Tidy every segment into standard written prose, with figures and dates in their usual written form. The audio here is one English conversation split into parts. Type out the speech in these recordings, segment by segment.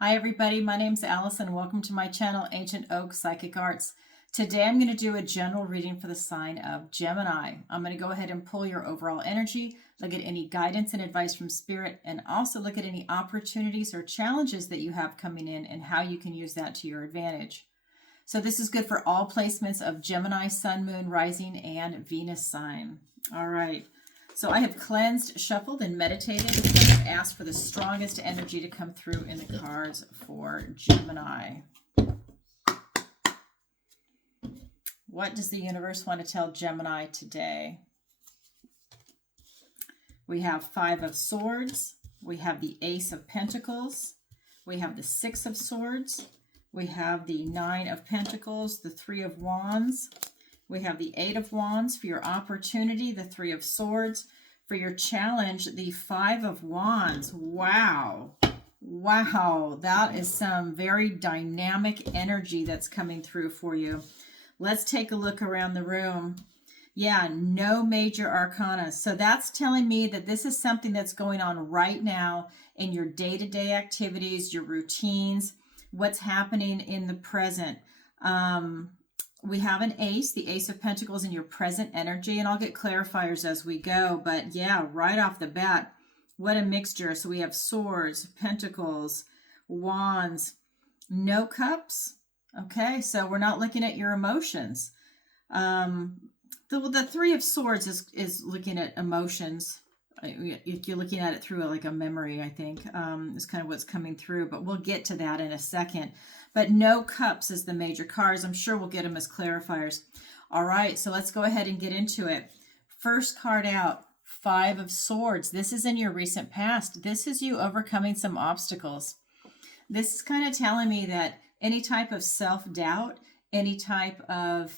Hi everybody, my name's Alison. Welcome to my channel, Ancient Oak Psychic Arts. Today I'm going to do a general reading for the sign of Gemini. I'm going to go ahead and pull your overall energy, look at any guidance and advice from Spirit, and also look at any opportunities or challenges that you have coming in and how you can use that to your advantage. So this is good for all placements of Gemini, Sun, Moon, Rising, and Venus sign. All right. So I have cleansed, shuffled, and meditated, and I've asked for the strongest energy to come through in the cards for Gemini. What does the universe want to tell Gemini today? We have Five of Swords. We have the Ace of Pentacles. We have the Six of Swords. We have the Nine of Pentacles, the Three of Wands. We have the Eight of Wands for your opportunity, the Three of Swords. For your challenge, the Five of Wands. Wow. Wow. That is some very dynamic energy that's coming through for you. Let's take a look around the room. Yeah, no major arcana. So that's telling me that this is something that's going on right now in your day-to-day activities, your routines, what's happening in the present. We have an ace, the Ace of Pentacles in your present energy, and I'll get clarifiers as we go. But yeah, right off the bat, what a mixture. So we have swords, pentacles, wands, no cups. Okay, so we're not looking at your emotions. The Three of Swords is looking at emotions. You're looking at it through like a memory, I think, is kind of what's coming through, but we'll get to that in a second. But no cups is the major cards. I'm sure we'll get them as clarifiers. All right, so let's go ahead and get into it. First card out, Five of Swords. This is in your recent past. This is you overcoming some obstacles. This is kind of telling me that any type of self-doubt, any type of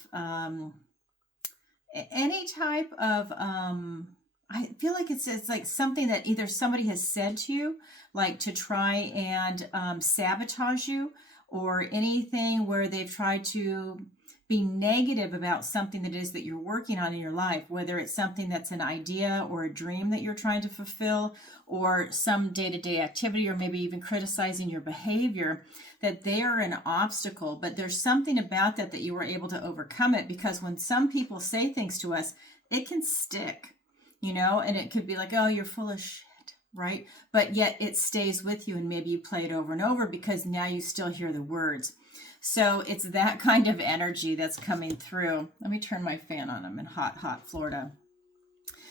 I feel like it's like something that either somebody has said to you, like to try and sabotage you, or anything where they've tried to be negative about something that is that you're working on in your life, whether it's something that's an idea or a dream that you're trying to fulfill, or some day-to-day activity, or maybe even criticizing your behavior, that they are an obstacle. But there's something about that you were able to overcome it, because when some people say things to us, it can stick, you know, and it could be like, oh, you're full of shit, right? But yet it stays with you, and maybe you play it over and over because now you still hear the words. So it's that kind of energy that's coming through. Let me turn my fan on. I'm in hot, hot Florida.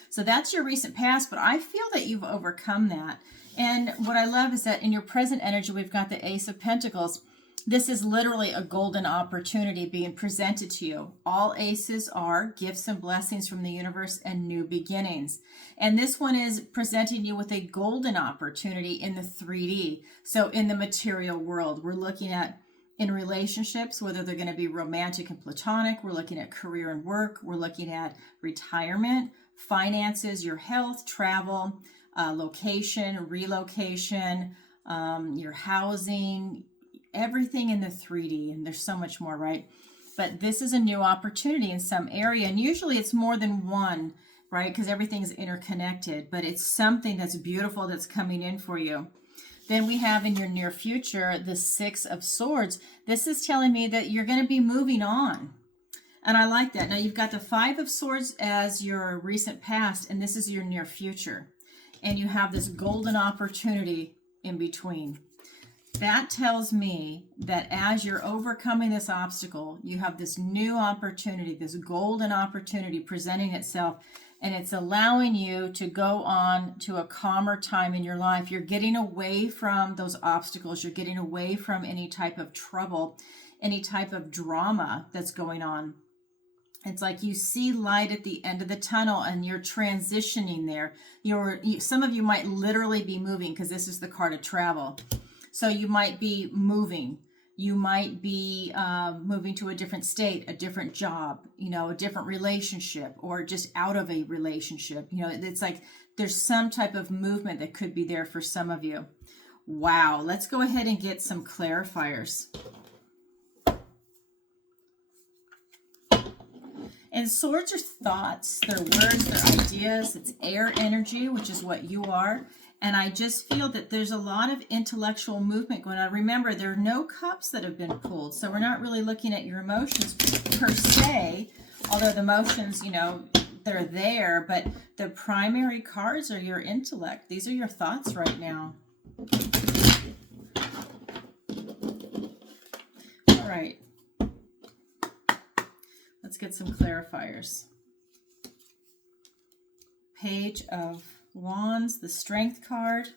So that's your recent past, but I feel that you've overcome that. And what I love is that in your present energy, we've got the Ace of Pentacles. This is literally a golden opportunity being presented to you. All aces are gifts and blessings from the universe and new beginnings. And this one is presenting you with a golden opportunity in the 3D. So in the material world, we're looking at in relationships, whether they're going to be romantic and platonic. We're looking at career and work. We're looking at retirement, finances, your health, travel, location, relocation, your housing, everything in the 3D, and there's so much more, right? But this is a new opportunity in some area, and usually it's more than one, right? Because everything's interconnected, but it's something that's beautiful that's coming in for you. Then we have in your near future, the Six of Swords. This is telling me that you're going to be moving on. And I like that. Now you've got the Five of Swords as your recent past, and this is your near future. And you have this golden opportunity in between. That tells me that as you're overcoming this obstacle, you have this new opportunity, this golden opportunity presenting itself, and it's allowing you to go on to a calmer time in your life. You're getting away from those obstacles. You're getting away from any type of trouble, any type of drama that's going on. It's like you see light at the end of the tunnel, and you're transitioning there. Some of you might literally be moving, because this is the card of travel. So you might be moving. You might be moving to a different state, a different job, you know, a different relationship, or just out of a relationship. You know, it's like there's some type of movement that could be there for some of you. Wow. Let's go ahead and get some clarifiers. And swords are thoughts, they're words, they're ideas, it's air energy, which is what you are. And I just feel that there's a lot of intellectual movement going on. Remember, there are no cups that have been pulled, so we're not really looking at your emotions per se, although the emotions, you know, they're there, but the primary cards are your intellect. These are your thoughts right now. All right. Let's get some clarifiers. Page of Wands, the Strength card.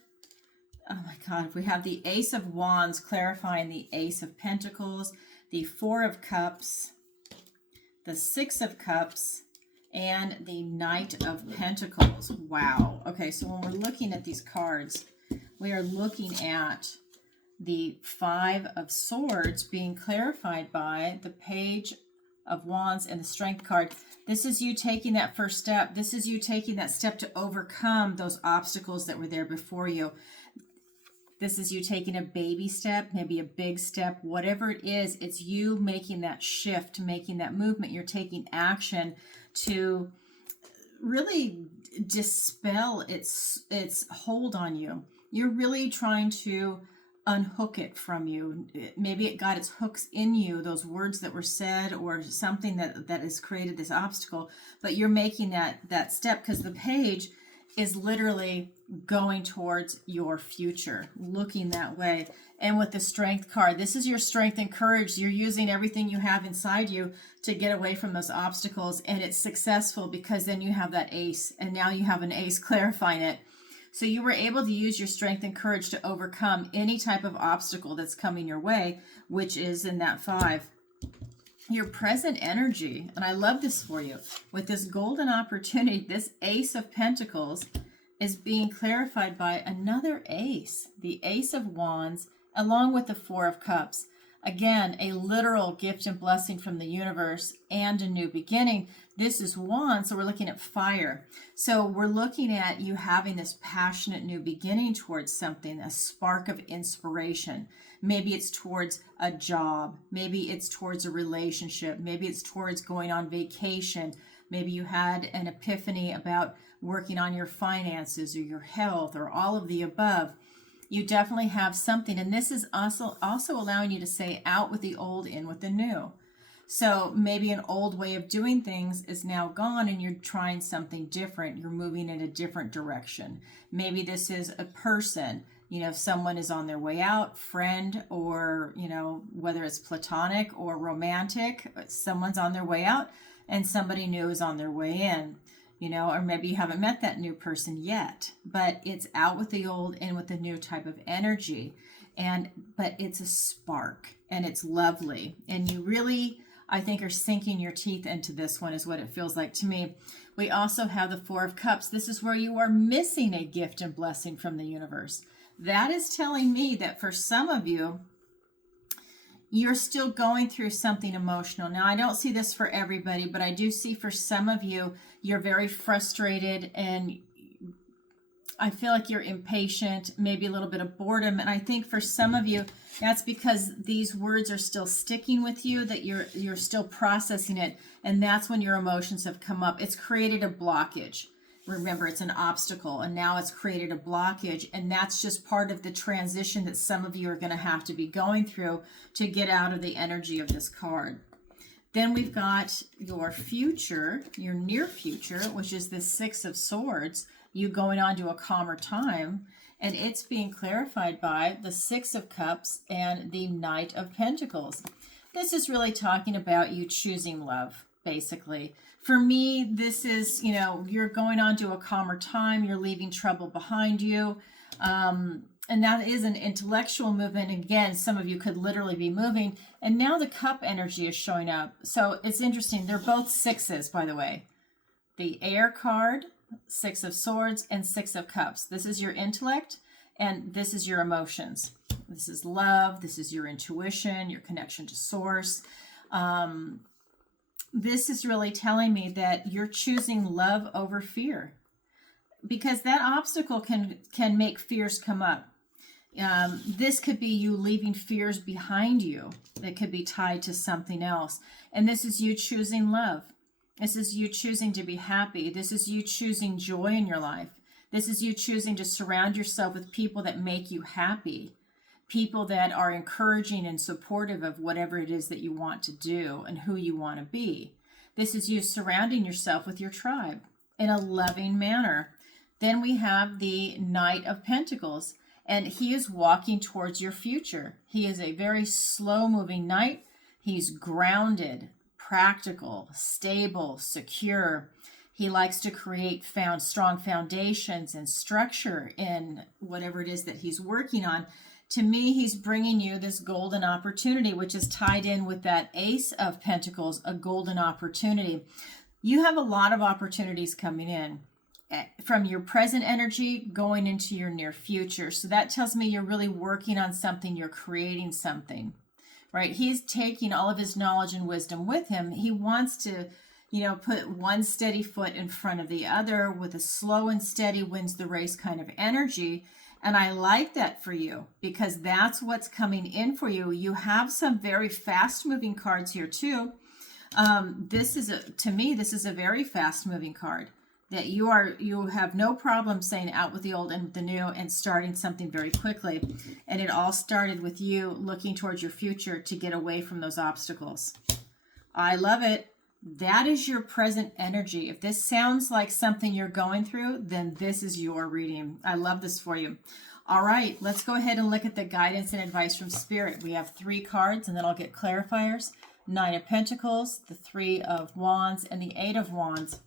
Oh my God, we have the Ace of Wands clarifying the Ace of Pentacles, the Four of Cups, the Six of Cups, and the Knight of Pentacles. Wow. Okay, so when we're looking at these cards, we are looking at the Five of Swords being clarified by the Page of Wands and the Strength card. This is you taking that first step. This is you taking that step to overcome those obstacles that were there before you. This is you taking a baby step, maybe a big step, whatever it is, it's you making that shift, making that movement. You're taking action to really dispel its hold on you. You're really trying to unhook it from you. Maybe it got its hooks in you, those words that were said or something that has created this obstacle, but you're making that step because the page is literally going towards your future, looking that way. And with the Strength card, this is your strength and courage. You're using everything you have inside you to get away from those obstacles, and it's successful because then you have that Ace, and now you have an Ace clarifying it. So you were able to use your strength and courage to overcome any type of obstacle that's coming your way, which is in that Five. Your present energy, and I love this for you, with this golden opportunity, this Ace of Pentacles is being clarified by another Ace, the Ace of Wands, along with the Four of Cups. Again, a literal gift and blessing from the universe and a new beginning. This is Wands, so we're looking at fire. So we're looking at you having this passionate new beginning towards something, a spark of inspiration. Maybe it's towards a job. Maybe it's towards a relationship. Maybe it's towards going on vacation. Maybe you had an epiphany about working on your finances or your health or all of the above. You definitely have something. And this is also allowing you to say out with the old, in with the new. So maybe an old way of doing things is now gone and you're trying something different. You're moving in a different direction. Maybe this is a person, you know, someone is on their way out, friend, or, you know, whether it's platonic or romantic, someone's on their way out and somebody new is on their way in. You know, or maybe you haven't met that new person yet, but it's out with the old, in with the new type of energy. But it's a spark and it's lovely. And you really, I think, are sinking your teeth into this one is what it feels like to me. We also have the Four of Cups. This is where you are missing a gift and blessing from the universe. That is telling me that for some of you, you're still going through something emotional. Now, I don't see this for everybody, but I do see for some of you, you're very frustrated and I feel like you're impatient, maybe a little bit of boredom. And I think for some of you, that's because these words are still sticking with you, that you're still processing it. And that's when your emotions have come up. It's created a blockage. Remember, it's an obstacle, and now it's created a blockage, and that's just part of the transition that some of you are going to have to be going through to get out of the energy of this card. Then we've got your future, your near future, which is the Six of Swords, you going on to a calmer time, and it's being clarified by the Six of Cups and the Knight of Pentacles. This is really talking about you choosing love, basically. For me, this is, you know, you're going on to a calmer time. You're leaving trouble behind you. And that is an intellectual movement. Again, some of you could literally be moving. And now the cup energy is showing up. So it's interesting. They're both sixes, by the way. The air card, Six of Swords, and Six of Cups. This is your intellect, and this is your emotions. This is love. This is your intuition, your connection to source. This is really telling me that you're choosing love over fear, because that obstacle can make fears come up. This could be you leaving fears behind you that could be tied to something else. And this is you choosing love. This is you choosing to be happy. This is you choosing joy in your life. This is you choosing to surround yourself with people that make you happy, people that are encouraging and supportive of whatever it is that you want to do and who you want to be. This is you surrounding yourself with your tribe in a loving manner. Then we have the Knight of Pentacles, and he is walking towards your future. He is a very slow-moving knight. He's grounded, practical, stable, secure. He likes to create strong foundations and structure in whatever it is that he's working on. To me, he's bringing you this golden opportunity, which is tied in with that Ace of Pentacles, a golden opportunity. You have a lot of opportunities coming in from your present energy going into your near future. So that tells me you're really working on something, you're creating something, right? He's taking all of his knowledge and wisdom with him. He wants to, put one steady foot in front of the other with a slow and steady wins the race kind of energy. And I like that for you because that's what's coming in for you. You have some very fast moving cards here too. To me, this is a very fast moving card. That you have no problem saying out with the old and with the new and starting something very quickly. And it all started with you looking towards your future to get away from those obstacles. I love it. That is your present energy. If this sounds like something you're going through, then this is your reading. I love this for you. All right, let's go ahead and look at the guidance and advice from Spirit. We have 3 cards, and then I'll get clarifiers. 9 of Pentacles, the 3 of Wands, and the 8 of Wands.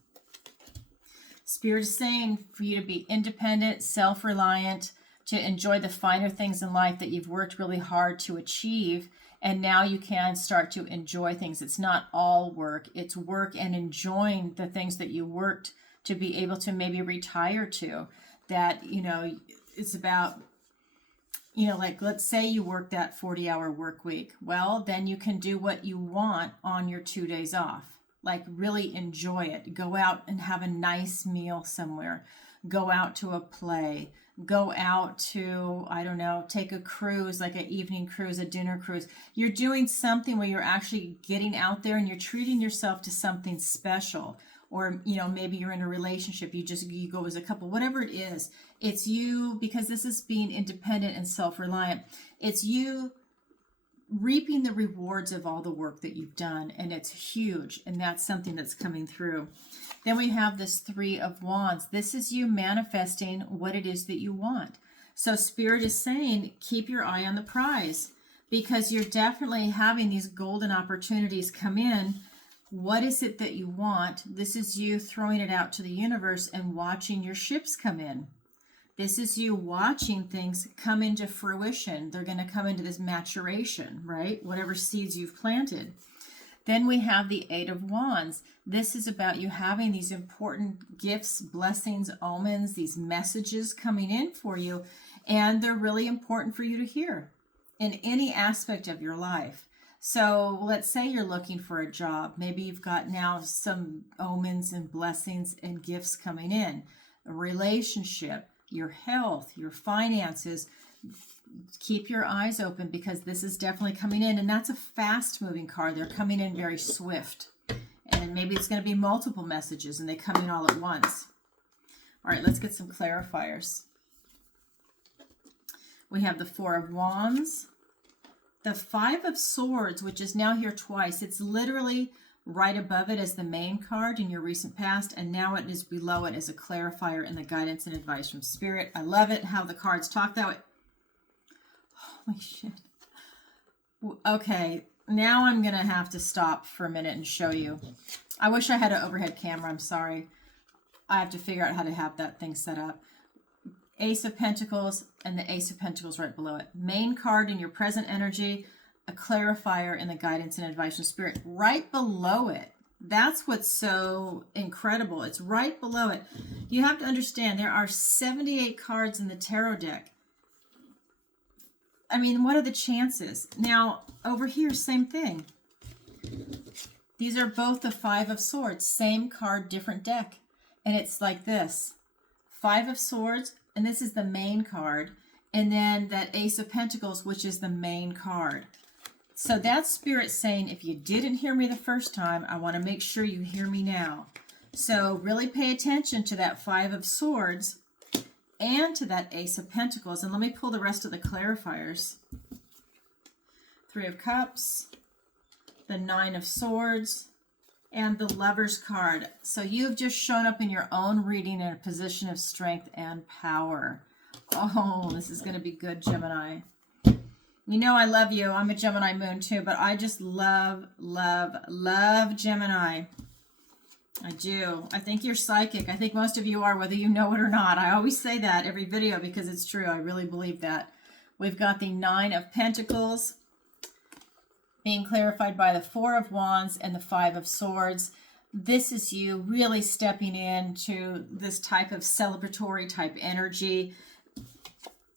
Spirit is saying for you to be independent, self-reliant, to enjoy the finer things in life that you've worked really hard to achieve. And now you can start to enjoy things. It's not all work. It's work and enjoying the things that you worked to be able to maybe retire to. That, it's about, like let's say you work that 40-hour work week. Well, then you can do what you want on your 2 days off. Like really enjoy it. Go out and have a nice meal somewhere. Go out to a play. Go out to, take a cruise, like an evening cruise, a dinner cruise. You're doing something where you're actually getting out there and you're treating yourself to something special. Or, maybe you're in a relationship. You go as a couple, whatever it is. It's you, because this is being independent and self-reliant. It's you reaping the rewards of all the work that you've done, and it's huge, and that's something that's coming through. Then we have this 3 of Wands. This is you manifesting what it is that you want. So Spirit is saying keep your eye on the prize, because you're definitely having these golden opportunities come in. What is it that you want? This is you throwing it out to the universe and watching your ships come in. This is you watching things come into fruition. They're going to come into this maturation, right? Whatever seeds you've planted. Then we have the 8 of Wands. This is about you having these important gifts, blessings, omens, these messages coming in for you. And they're really important for you to hear in any aspect of your life. So let's say you're looking for a job. Maybe you've got now some omens and blessings and gifts coming in. A relationship, your health, your finances. Keep your eyes open because this is definitely coming in. And that's a fast moving card. They're coming in very swift. And maybe it's going to be multiple messages and they come in all at once. All right, let's get some clarifiers. We have the 4 of Wands. The 5 of Swords, which is now here twice. It's literally right above it as the main card in your recent past, and now it is below it as a clarifier in the guidance and advice from Spirit. I love it, how the cards talk that way. Holy shit. Okay, now I'm going to have to stop for a minute and show you. I wish I had an overhead camera. I'm sorry. I have to figure out how to have that thing set up. Ace of Pentacles and the Ace of Pentacles right below it. Main card in your present energy, a clarifier in the guidance and advice from Spirit right below it. That's what's so incredible. It's right below it. You have to understand there are 78 cards in the tarot deck. I mean, what are the chances? Now, over here, same thing. These are both the 5 of Swords. Same card, different deck. And it's like this. 5 of Swords, and this is the main card. And then that Ace of Pentacles, which is the main card. So that's Spirit saying, if you didn't hear me the first time, I want to make sure you hear me now. So really pay attention to that 5 of Swords and to that Ace of Pentacles. And let me pull the rest of the clarifiers. Three of Cups, the Nine of Swords, and the Lover's card. So you've just shown up in your own reading in a position of strength and power. Oh, this is going to be good, Gemini. You know I love you. I'm a Gemini moon too, but I just love, love, love Gemini. I do. I think you're psychic. I think most of you are, whether you know it or not. I always say that every video because it's true. I really believe that. We've got the Nine of Pentacles being clarified by the Four of Wands and the Five of Swords. This is you really stepping into this type of celebratory type energy.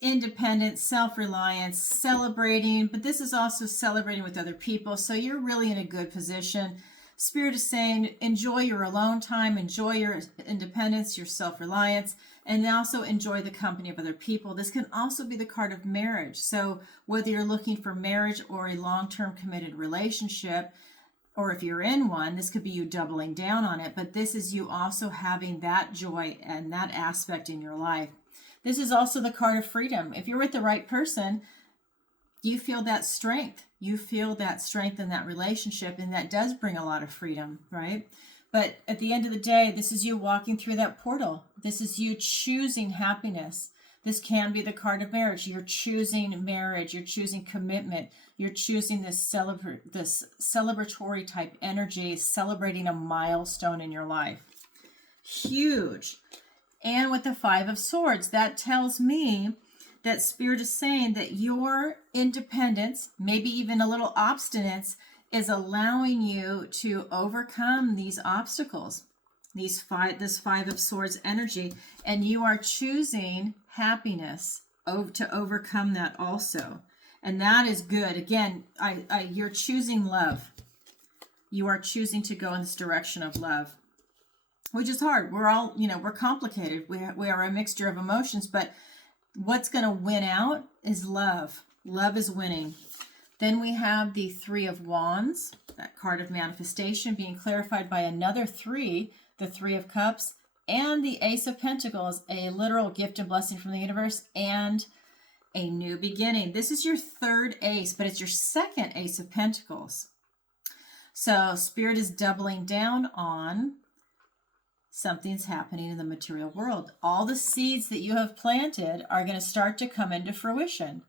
Independence, self-reliance, celebrating, but this is also celebrating with other people. So you're really in a good position. Spirit is saying, enjoy your alone time, enjoy your independence, your self-reliance, and also enjoy the company of other people. This can also be the card of marriage. So whether you're looking for marriage or a long-term committed relationship, or if you're in one, this could be you doubling down on it, but this is you also having that joy and that aspect in your life. This is also the card of freedom. If you're with the right person, you feel that strength. You feel that strength in that relationship, and that does bring a lot of freedom, right? But at the end of the day, this is you walking through that portal. This is you choosing happiness. This can be the card of marriage. You're choosing marriage. You're choosing commitment. You're choosing this celebratory type energy, celebrating a milestone in your life. Huge. And with the Five of Swords, that tells me that Spirit is saying that your independence, maybe even a little obstinance, is allowing you to overcome these obstacles, this Five of Swords energy, and you are choosing happiness to overcome that also. And that is good. Again, you're choosing love. You are choosing to go in this direction of love, which is hard. We're all, we're complicated. We are a mixture of emotions, but what's going to win out is love. Love is winning. Then we have the Three of Wands, that card of manifestation, being clarified by another three, the Three of Cups, and the Ace of Pentacles, a literal gift and blessing from the universe, and a new beginning. This is your third ace, but it's your second Ace of Pentacles. So Spirit is doubling down on something's happening in the material world. All the seeds that you have planted are going to start to come into fruition.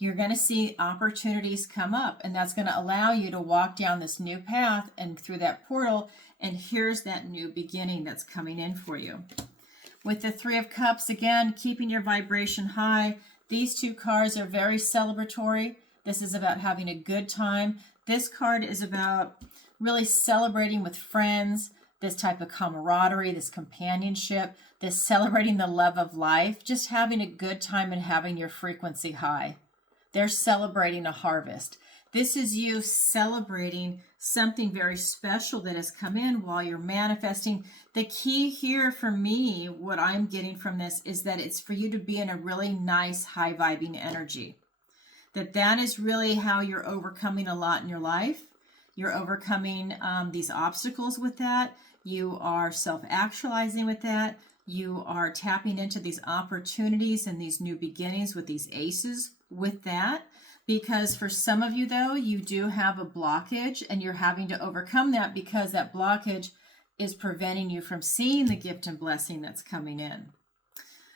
You're going to see opportunities come up, and that's going to allow you to walk down this new path and through that portal, and here's that new beginning that's coming in for you. With the Three of Cups, again, keeping your vibration high. These two cards are very celebratory. This is about having a good time. This card is about really celebrating with friends, this type of camaraderie, this companionship, this celebrating the love of life, just having a good time and having your frequency high. They're celebrating a harvest. This is you celebrating something very special that has come in while you're manifesting. The key here for me, what I'm getting from this, is that it's for you to be in a really nice, high-vibing energy. That is really how you're overcoming a lot in your life. You're overcoming these obstacles with that. You are self-actualizing with that. You are tapping into these opportunities and these new beginnings with these aces with that. Because for some of you, though, you do have a blockage, and you're having to overcome that because that blockage is preventing you from seeing the gift and blessing that's coming in.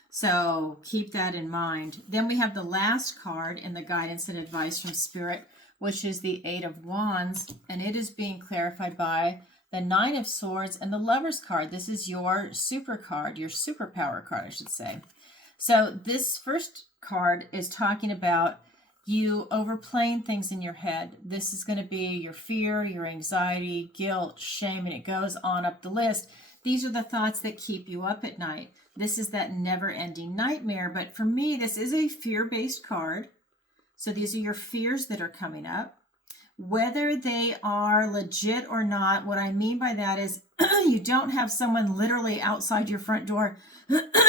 So keep that in mind. Then we have the last card in the guidance and advice from Spirit, which is the Eight of Wands, and it is being clarified by the Nine of Swords and the Lover's card. This is your super card, your superpower card, I should say. So this first card is talking about you overplaying things in your head. This is going to be your fear, your anxiety, guilt, shame, and it goes on up the list. These are the thoughts that keep you up at night. This is that never-ending nightmare. But for me, this is a fear-based card. So these are your fears that are coming up. Whether they are legit or not, what I mean by that is you don't have someone literally outside your front door,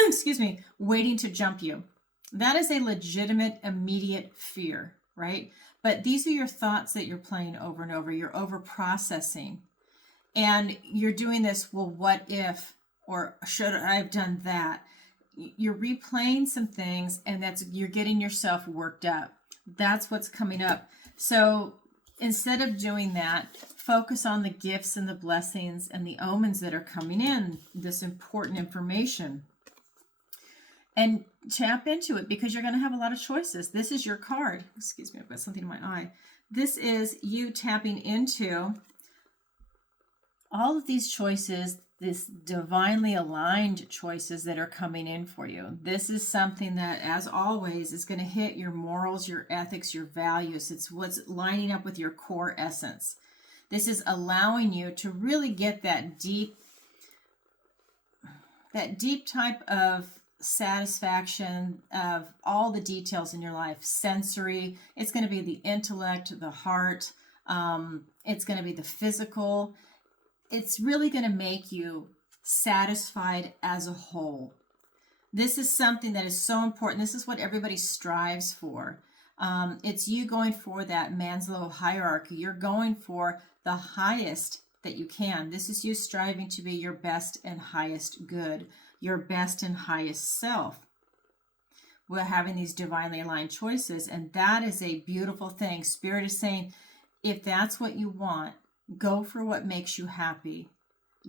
excuse me, waiting to jump you. That is a legitimate, immediate fear, right? But these are your thoughts that you're playing over and over. You're over-processing. And you're doing this, well, what if, or should I have done that? you're replaying some things, and you're getting yourself worked up. That's what's coming up. So instead of doing that, focus on the gifts and the blessings and the omens that are coming in, this important information. And tap into it, because you're going to have a lot of choices. This is your card. Excuse me, I've got something in my eye. This is you tapping into all of these choices, this divinely aligned choices that are coming in for you. This is something that, as always, is going to hit your morals, your ethics, your values. It's what's lining up with your core essence. This is allowing you to really get that deep type of satisfaction of all the details in your life. Sensory, it's going to be the intellect, the heart, it's going to be the physical. It's really going to make you satisfied as a whole. This is something that is so important. This is what everybody strives for. It's you going for that Maslow hierarchy. You're going for the highest that you can. This is you striving to be your best and highest good, your best and highest self. We're having these divinely aligned choices, and that is a beautiful thing. Spirit is saying, if that's what you want, go for what makes you happy.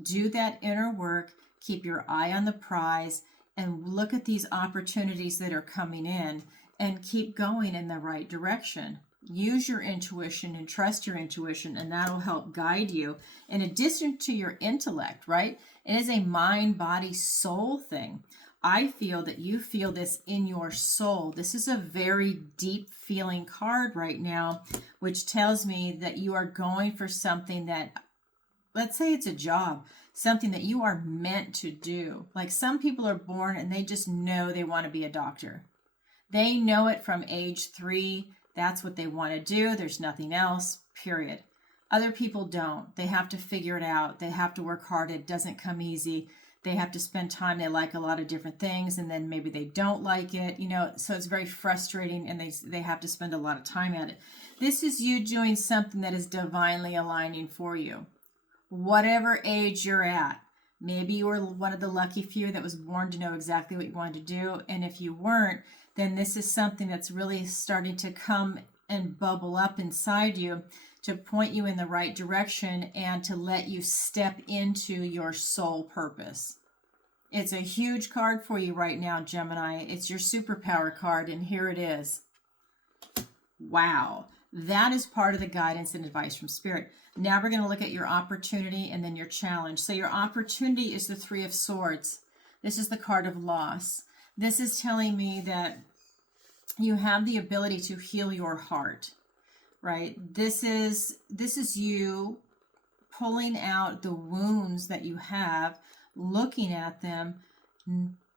Do that inner work. Keep your eye on the prize and look at these opportunities that are coming in and keep going in the right direction. Use your intuition and trust your intuition, and that'll help guide you. In addition to your intellect, right? It is a mind, body, soul thing. I feel that you feel this in your soul. This is a very deep feeling card right now, which tells me that you are going for something that, let's say it's a job, something that you are meant to do. Like some people are born and they just know they want to be a doctor. They know it from age 3. That's what they want to do. There's nothing else, period. Other people don't. They have to figure it out. They have to work hard. It doesn't come easy. They have to spend time. They like a lot of different things, and then maybe they don't like it, so it's very frustrating, and they have to spend a lot of time at it. This is you doing something that is divinely aligning for you. Whatever age you're at, maybe you were one of the lucky few that was born to know exactly what you wanted to do, and if you weren't, then this is something that's really starting to come and bubble up inside you to point you in the right direction and to let you step into your soul purpose. It's a huge card for you right now, Gemini. It's your superpower card, and here it is. Wow. That is part of the guidance and advice from Spirit. Now we're going to look at your opportunity and then your challenge. So your opportunity is the 3 of Swords. This is the card of loss. This is telling me that you have the ability to heal your heart, right? This is you pulling out the wounds that you have, looking at them,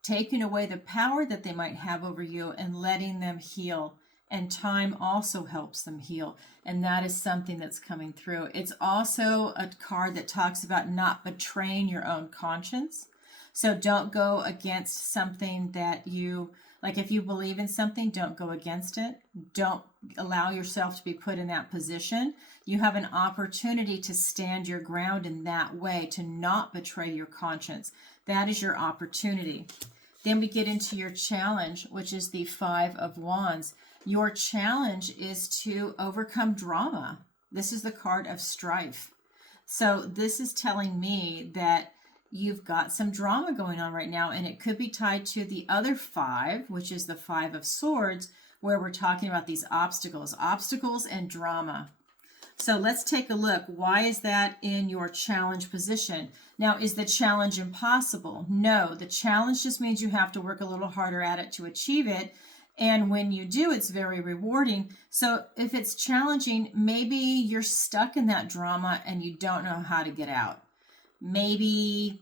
taking away the power that they might have over you and letting them heal. And time also helps them heal. And that is something that's coming through. It's also a card that talks about not betraying your own conscience. So don't go against something that you, like if you believe in something, don't go against it. Don't allow yourself to be put in that position. You have an opportunity to stand your ground in that way, to not betray your conscience. That is your opportunity. Then we get into your challenge, which is the 5 of Wands. Your challenge is to overcome drama. This is the card of strife. So this is telling me that you've got some drama going on right now, and it could be tied to the other 5, which is the 5 of Swords, where we're talking about these obstacles and drama. So let's take a look. Why is that in your challenge position? Now, is the challenge impossible? No, the challenge just means you have to work a little harder at it to achieve it. And when you do, it's very rewarding. So if it's challenging, maybe you're stuck in that drama and you don't know how to get out. Maybe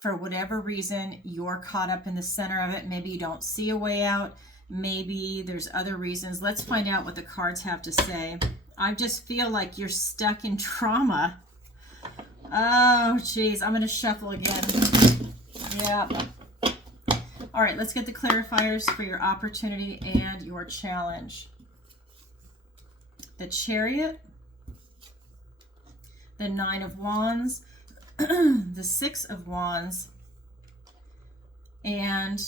for whatever reason, you're caught up in the center of it. Maybe you don't see a way out. Maybe there's other reasons. Let's find out what the cards have to say. I just feel like you're stuck in trauma. Oh, geez. I'm going to shuffle again. Yeah. All right, let's get the clarifiers for your opportunity and your challenge. The Chariot, the 9 of Wands, the 6 of Wands, And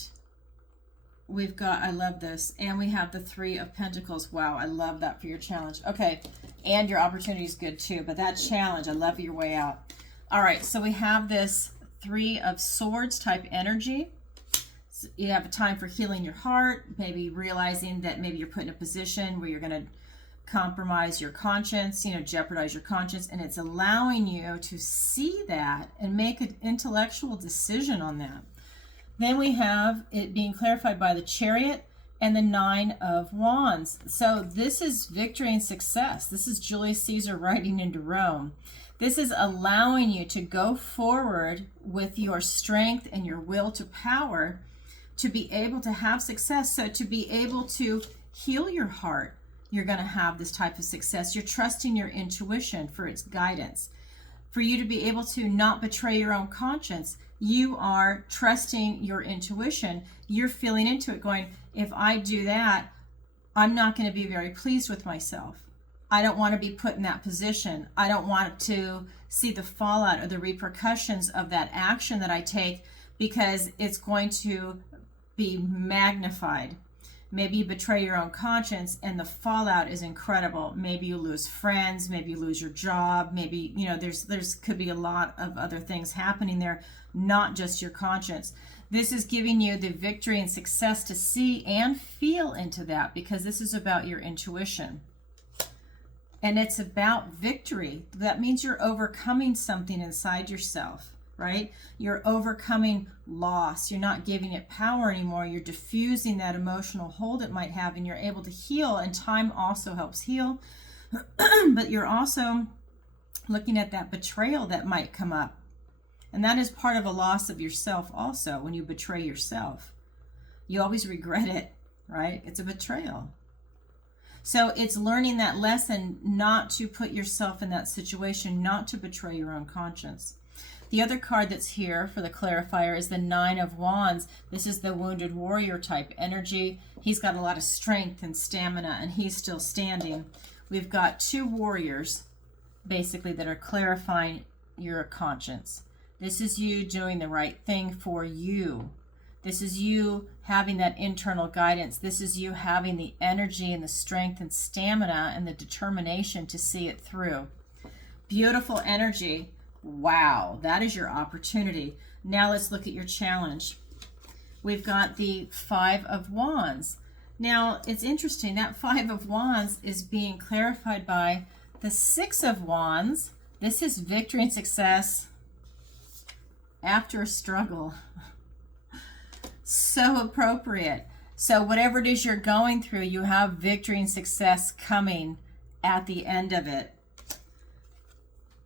we've got, I love this. And we have the 3 of Pentacles. Wow, I love that for your challenge. Okay, and your opportunity is good too. But that challenge, I love your way out. All right, so we have this 3 of Swords type energy. So you have a time for healing your heart, maybe realizing that maybe you're put in a position where you're going to compromise your conscience, you know, jeopardize your conscience, and it's allowing you to see that and make an intellectual decision on that. Then we have it being clarified by the Chariot and the 9 of Wands. So this is victory and success. This is Julius Caesar riding into Rome. This is allowing you to go forward with your strength and your will to power to be able to have success. So to be able to heal your heart, you're going to have this type of success. You're trusting your intuition for its guidance. For you to be able to not betray your own conscience, you are trusting your intuition. You're feeling into it going, if I do that, I'm not going to be very pleased with myself. I don't want to be put in that position. I don't want to see the fallout or the repercussions of that action that I take, because it's going to be magnified. Maybe you betray your own conscience and the fallout is incredible. Maybe you lose friends, maybe you lose your job, maybe, you know, there's could be a lot of other things happening there, not just your conscience. This is giving you the victory and success to see and feel into that, because this is about your intuition. And it's about victory. That means you're overcoming something inside yourself, right? You're overcoming loss. You're not giving it power anymore. You're diffusing that emotional hold it might have, and you're able to heal. And time also helps heal. But you're also looking at that betrayal that might come up. And that is part of a loss of yourself also. When you betray yourself, you always regret it, right? It's a betrayal. So it's learning that lesson not to put yourself in that situation, not to betray your own conscience. The other card that's here for the clarifier is the 9 of Wands. This is the wounded warrior type energy. He's got a lot of strength and stamina, and he's still standing. We've got 2 warriors, basically, that are clarifying your conscience. This is you doing the right thing for you. This is you having that internal guidance. This is you having the energy and the strength and stamina and the determination to see it through. Beautiful energy. Wow, that is your opportunity. Now let's look at your challenge. We've got the 5 of Wands. Now, it's interesting. That 5 of Wands is being clarified by the 6 of Wands. This is victory and success after a struggle. So appropriate. So whatever it is you're going through, you have victory and success coming at the end of it.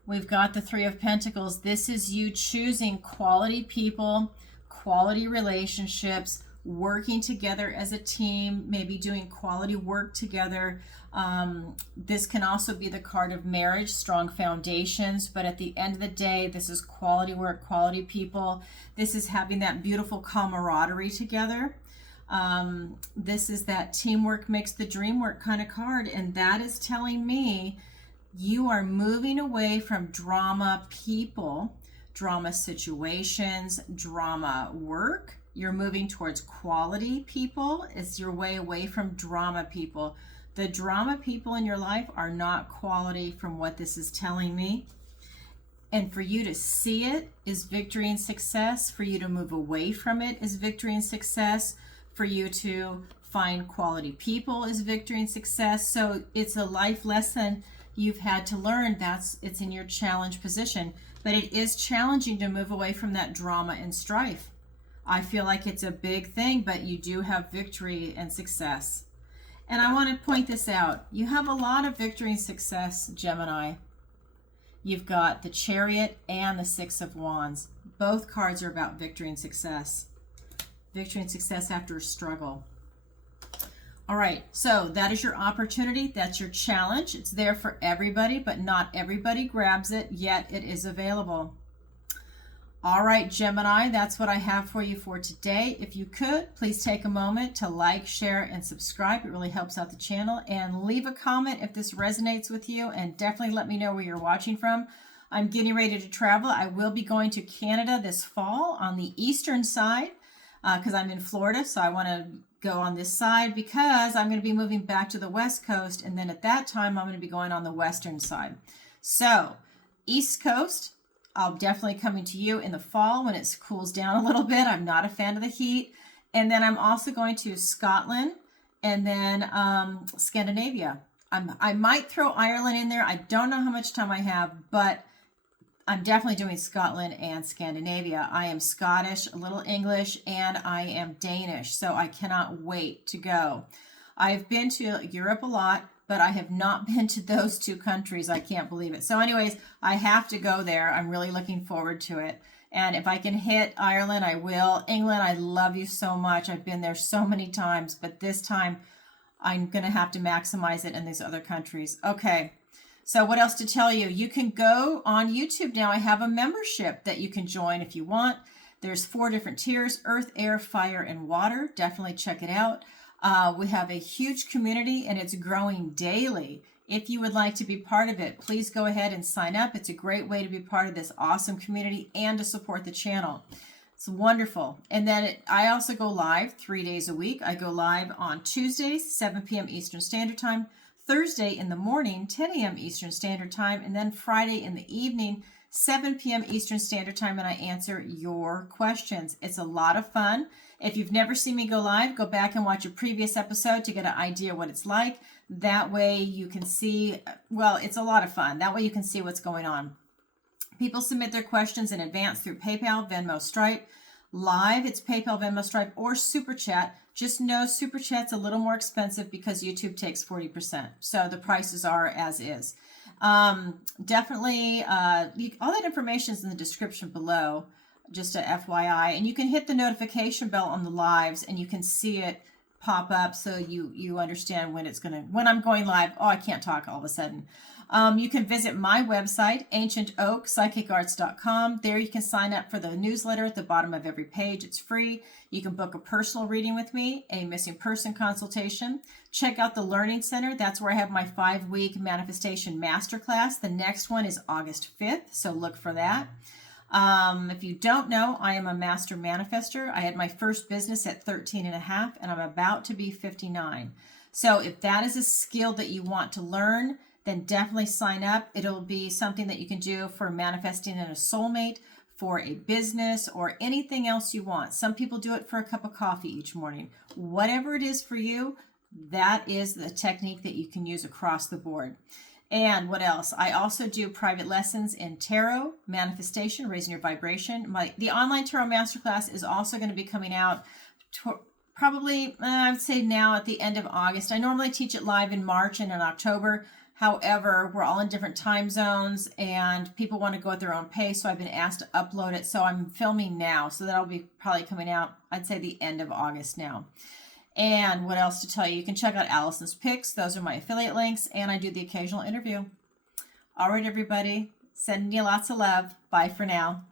We've got the 3 of Pentacles. This is you choosing quality people, quality relationships, working together as a team, maybe doing quality work together. This can also be the card of marriage, strong foundations, but at the end of the day, this is quality work, quality people. This is having that beautiful camaraderie together. This is that teamwork makes the dream work kind of card, and that is telling me you are moving away from drama people, drama situations, drama work. You're moving towards quality people. It's your way away from drama people. The drama people in your life are not quality from what this is telling me. And for you to see it is victory and success. For you to move away from it is victory and success. For you to find quality people is victory and success. So it's a life lesson you've had to learn. It's in your challenge position. But it is challenging to move away from that drama and strife. I feel like it's a big thing, but you do have victory and success. And I want to point this out. You have a lot of victory and success, Gemini. You've got the Chariot and the 6 of Wands. Both cards are about victory and success. Victory and success after a struggle. All right, so that is your opportunity. That's your challenge. It's there for everybody, but not everybody grabs it, yet it is available. All right, Gemini, that's what I have for you for today. If you could, please take a moment to like, share, and subscribe. It really helps out the channel. And leave a comment if this resonates with you, and definitely let me know where you're watching from. I'm getting ready to travel. I will be going to Canada this fall on the eastern side. because I'm in Florida, so I want to go on this side because I'm going to be moving back to the West Coast, and then at that time I'm going to be going on the western side. So East Coast, I'll definitely coming to you in the fall when it cools down a little bit. I'm not a fan of the heat. And then I'm also going to Scotland and then Scandinavia. I might throw Ireland in there. I don't know how much time I have, but I'm definitely doing Scotland and Scandinavia. I am Scottish, a little English, and I am Danish, so I cannot wait to go. I've been to Europe a lot, but I have not been to those two countries. I can't believe it. So anyways, I have to go there. I'm really looking forward to it. And if I can hit Ireland, I will. England, I love you so much. I've been there so many times, but this time I'm going to have to maximize it in these other countries. Okay. So what else to tell you? You can go on YouTube now. I have a membership that you can join if you want. There's 4 different tiers: earth, air, fire, and water. Definitely check it out. We have a huge community and it's growing daily. If you would like to be part of it, please go ahead and sign up. It's a great way to be part of this awesome community and to support the channel. It's wonderful. And then I also go live 3 days a week. I go live on Tuesdays, 7 p.m. Eastern Standard Time, Thursday in the morning, 10 a.m. Eastern Standard Time, and then Friday in the evening, 7 p.m. Eastern Standard Time, and I answer your questions. It's a lot of fun. If you've never seen me go live, go back and watch a previous episode to get an idea what it's like. That way you can see, well, it's a lot of fun. That way you can see what's going on. People submit their questions in advance through PayPal, Venmo, Stripe. Live, it's PayPal, Venmo, Stripe, or SuperChat. Just know SuperChat's a little more expensive because YouTube takes 40%. So the prices are as is. Definitely, all that information is in the description below, just a FYI. And you can hit the notification bell on the lives and you can see it pop up so you understand when I'm going live. Oh, I can't talk all of a sudden. You can visit my website, ancientoakpsychicarts.com. There you can sign up for the newsletter at the bottom of every page. It's free. You can book a personal reading with me, a missing person consultation. Check out the Learning Center. That's where I have my 5-week manifestation masterclass. The next one is August 5th, so look for that. If you don't know, I am a master manifester. I had my first business at 13 and a half, and I'm about to be 59. So if that is a skill that you want to learn, then definitely sign up. It'll be something that you can do for manifesting in a soulmate, for a business, or anything else you want. Some people do it for a cup of coffee each morning. Whatever it is for you, that is the technique that you can use across the board. And what else? I also do private lessons in tarot, manifestation, raising your vibration. The online tarot masterclass is also going to be coming out probably, I would say now at the end of August. I normally teach it live in March and in October. However, we're all in different time zones and people want to go at their own pace. So I've been asked to upload it. So I'm filming now. So that'll be probably coming out, I'd say the end of August now. And what else to tell you? You can check out Alison's picks. Those are my affiliate links. And I do the occasional interview. All right, everybody. Sending you lots of love. Bye for now.